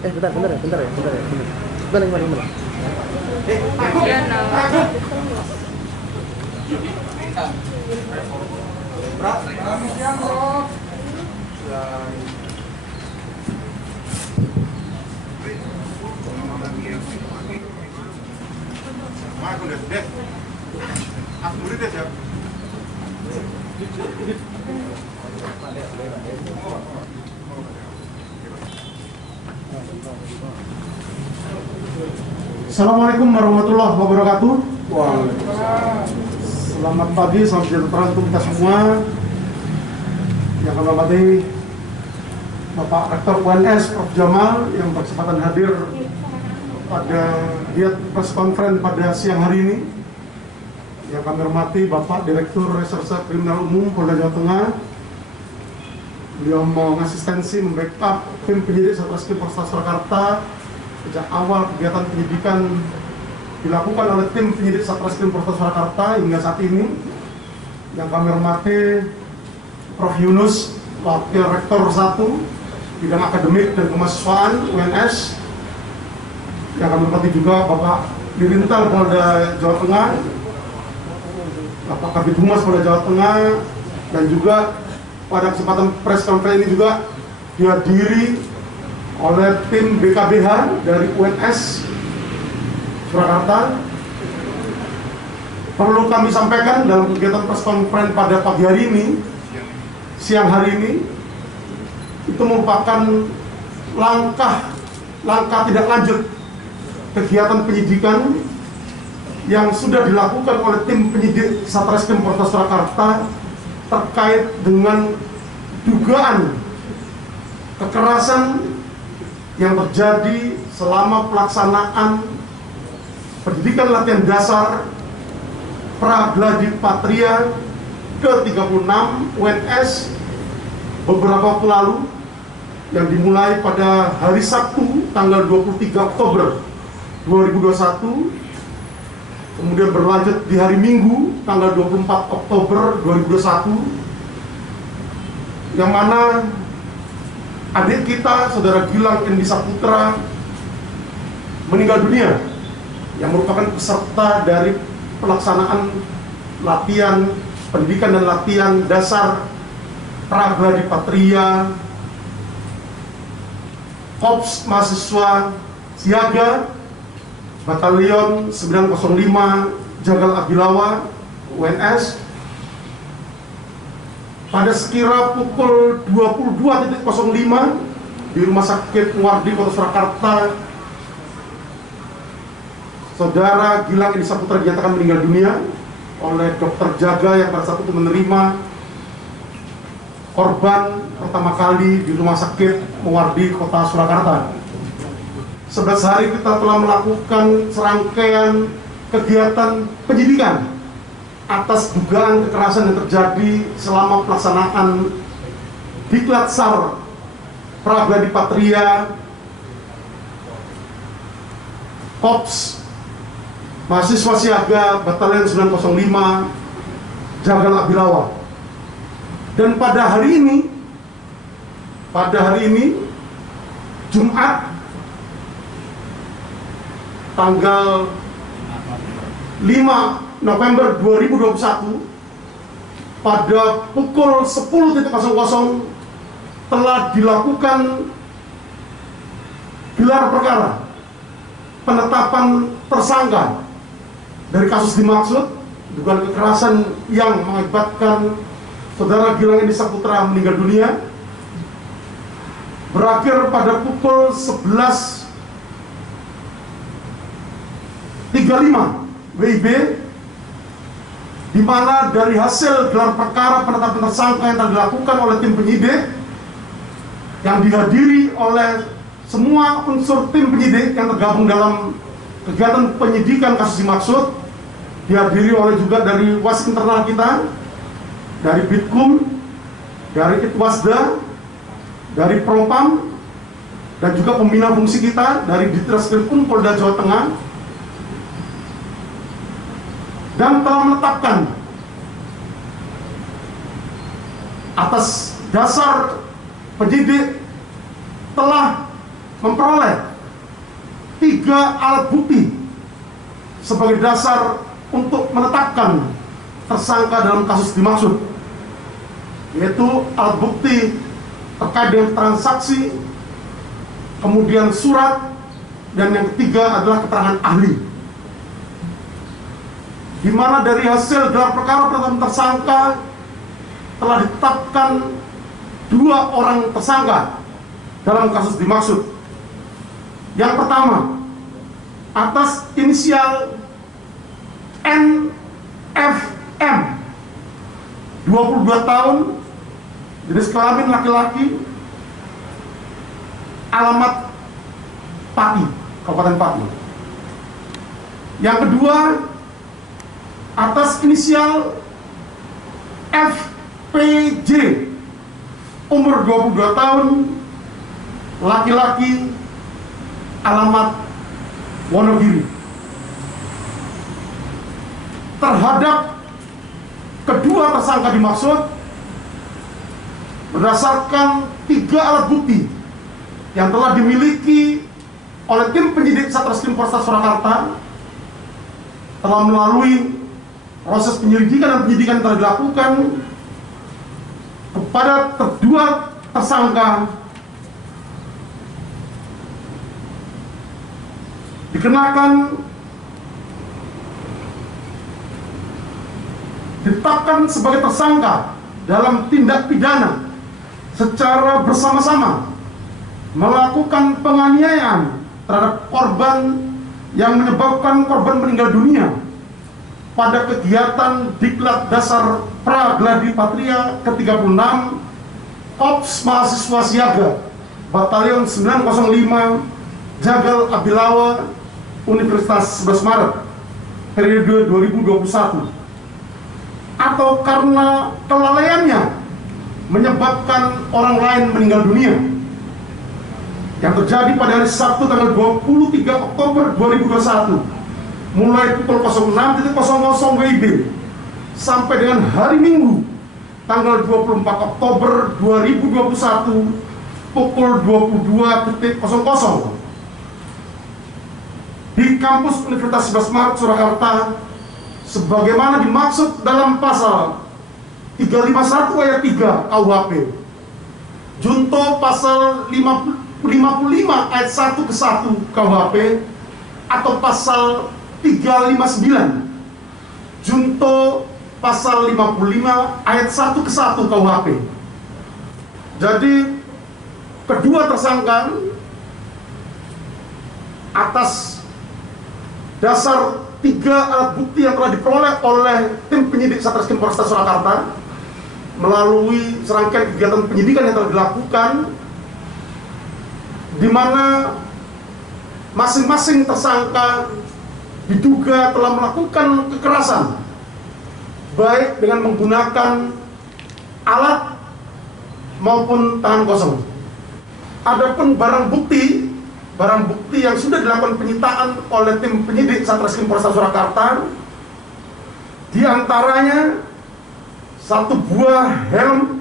Bentar ya. Gimana? Assalamualaikum warahmatullahi wabarakatuh. Selamat pagi, salam sejahtera untuk kita semua. Yang kami hormati Bapak Rektor UNS Prof. Jamal yang berkesempatan hadir pada giat press conference pada siang hari ini. Yang kami hormati Bapak Direktur Reserse Kriminal Umum Polda Jawa Tengah. Beliau mengasistensi, membackup tim penyidik Satreskrim Polresta Surakarta sejak awal kegiatan penyidikan dilakukan oleh tim penyidik Satreskrim Polresta Surakarta hingga saat ini. Yang kami hormati Prof. Yunus, Wakil Rektor 1 Bidang Akademik dan Kemahasiswaan UNS. Yang kami hormati juga Bapak Dirintal Polda Jawa Tengah, Bapak Kabid Humas Polda Jawa Tengah, dan juga pada kesempatan press conference ini juga dihadiri oleh tim BKBH dari UNS Surakarta. Perlu kami sampaikan dalam kegiatan press conference pada pagi hari ini, siang hari ini, itu merupakan langkah tidak lanjut kegiatan penyidikan yang sudah dilakukan oleh tim penyidik Satreskrim Polresta Surakarta terkait dengan dugaan kekerasan yang terjadi selama pelaksanaan pendidikan latihan dasar Pragladi Patria ke-36 UNS beberapa waktu lalu, yang dimulai pada hari Sabtu tanggal 23 Oktober 2021, kemudian berlanjut di hari Minggu tanggal 24 Oktober 2021, yang mana adik kita, Saudara Gilang Endi Saputra, meninggal dunia, yang merupakan peserta dari pelaksanaan latihan pendidikan dan latihan dasar Pragladi Patria Korps Mahasiswa Siaga Batalion 905 Jagal Abilawa UNS pada sekira pukul 22.05 di Rumah Sakit Muwardi Kota Surakarta. Saudara Gilang Endi Saputra dinyatakan meninggal dunia oleh dokter jaga yang pada saat itu menerima korban pertama kali di Rumah Sakit Muwardi Kota Surakarta. 11 hari kita telah melakukan serangkaian kegiatan penyidikan atas dugaan kekerasan yang terjadi selama pelaksanaan Diklat SAR Pragladi Patria Korps Mahasiswa Siaga Batalion 905 Jagal Abilawa. Dan pada hari ini Jumat tanggal 5 November 2021 pada pukul 10.00 telah dilakukan gelar perkara penetapan tersangka dari kasus dimaksud dugaan kekerasan yang mengakibatkan Saudara Gilang Endi Saputra meninggal dunia, berakhir pada pukul 11.35 WIB, di mana dari hasil gelar perkara penetapan tersangka yang telah dilakukan oleh tim penyidik yang dihadiri oleh semua unsur tim penyidik yang tergabung dalam kegiatan penyidikan kasus dimaksud, dihadiri oleh juga dari wasit internal kita, dari Bitkum, dari Itwasda, dari Propam, dan juga pembina fungsi kita dari Ditreskrimum Polda Jawa Tengah, dan telah menetapkan atas dasar penyidik telah memperoleh 3 alat bukti sebagai dasar untuk menetapkan tersangka dalam kasus dimaksud, yaitu alat bukti terkait dengan transaksi, kemudian surat, dan yang ketiga adalah keterangan ahli. Di mana dari hasil gelar perkara penetapan tersangka telah ditetapkan 2 orang tersangka dalam kasus dimaksud. Yang pertama, atas inisial NFM, 22 tahun, jenis kelamin laki-laki, alamat Pati, Kabupaten Pati. Yang kedua, atas inisial FPJ, umur 22 tahun, laki-laki, alamat Wonogiri. Terhadap kedua tersangka dimaksud, berdasarkan 3 alat bukti yang telah dimiliki oleh tim penyidik Satreskrim Polresta Surakarta, telah melalui proses penyelidikan dan penyidikan yang telah dilakukan kepada kedua tersangka dikenakan ditetapkan sebagai tersangka dalam tindak pidana secara bersama-sama melakukan penganiayaan terhadap korban yang menyebabkan korban meninggal dunia pada kegiatan Diklat Dasar Pragladi Patria ke-36 Korps Mahasiswa Siaga Batalion 905 Jagal Abilawa Universitas 11 Maret periode 2021, atau karena kelalaiannya menyebabkan orang lain meninggal dunia yang terjadi pada hari Sabtu tanggal 23 Oktober 2021 mulai pukul 06.00 WIB sampai dengan hari Minggu tanggal 24 Oktober 2021 pukul 22.00 di kampus Universitas 11 Maret Surakarta sebagaimana dimaksud dalam pasal 351 ayat 3 KUHP, junto pasal 55 ayat 1 ke 1 KUHP, atau pasal 359 junto pasal 55 ayat 1 ke 1 KUHP. Jadi kedua tersangka atas dasar 3 alat bukti yang telah diperoleh oleh tim penyidik Satreskrim Polresta Surakarta melalui serangkaian kegiatan penyidikan yang telah dilakukan, di mana masing-masing tersangka diduga telah melakukan kekerasan baik dengan menggunakan alat maupun tangan kosong. Adapun barang bukti yang sudah dilakukan penyitaan oleh tim penyidik Satreskrim Polresta Surakarta, di antaranya 1 buah helm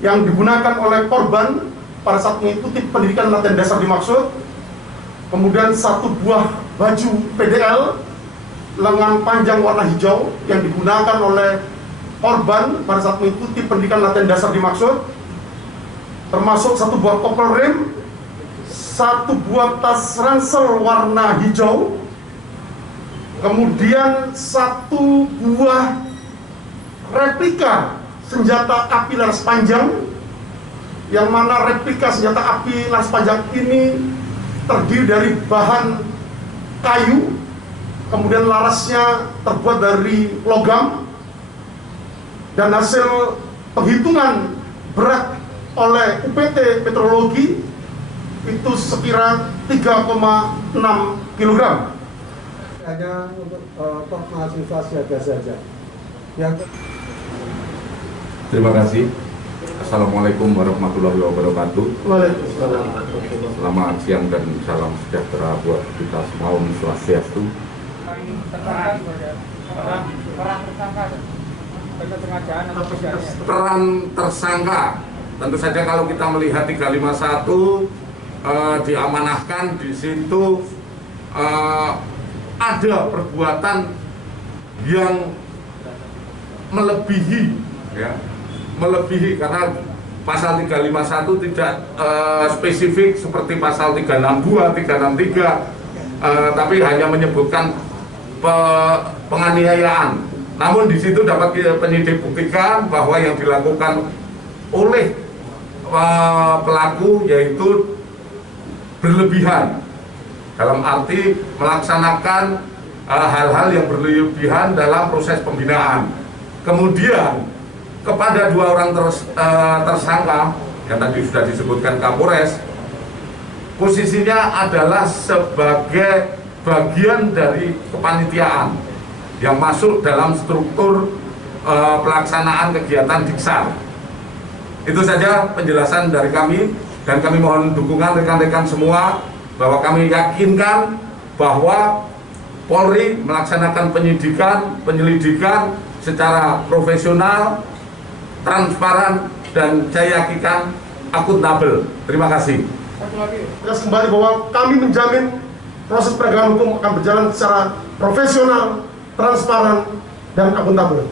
yang digunakan oleh korban pada saat mengikuti pendidikan latihan dasar dimaksud, kemudian 1 buah baju PDL lengan panjang warna hijau yang digunakan oleh korban pada saat mengikuti pendidikan latihan dasar dimaksud, termasuk 1 buah kopel rem, 1 buah tas ransel warna hijau, kemudian 1 buah replika senjata api laras panjang, yang mana replika senjata api laras panjang ini terdiri dari bahan kayu, kemudian larasnya terbuat dari logam, dan hasil penghitungan berat oleh UPT Meteorologi itu sekira 3,6 kg. Hanya untuk top mahasiswa siaga saja. Terima kasih. Assalamualaikum warahmatullahi wabarakatuh. Waalaikumsalam. Selamat siang dan salam sejahtera buat kita semua, Om Swastiastu. Peran tersangka, tentu saja kalau kita melihat 351 diamanahkan di situ ada perbuatan yang melebihi, ya, melebihi karena pasal 351 tidak spesifik seperti pasal 362, 363, tapi hanya menyebutkan penganiayaan. Namun di situ dapat penyidik buktikan bahwa yang dilakukan oleh pelaku yaitu berlebihan, dalam arti melaksanakan hal-hal yang berlebihan dalam proses pembinaan. Kemudian kepada dua orang tersangka yang tadi sudah disebutkan Kapolres, posisinya adalah sebagai bagian dari kepanitiaan yang masuk dalam struktur pelaksanaan kegiatan Diksar. Itu saja penjelasan dari kami, dan kami mohon dukungan rekan-rekan semua bahwa kami yakinkan bahwa Polri melaksanakan penyelidikan secara profesional, transparan, dan saya yakinkan akuntabel. Terima kasih. Tegas kembali bahwa kami menjamin proses penegakan hukum akan berjalan secara profesional, transparan, dan akuntabel.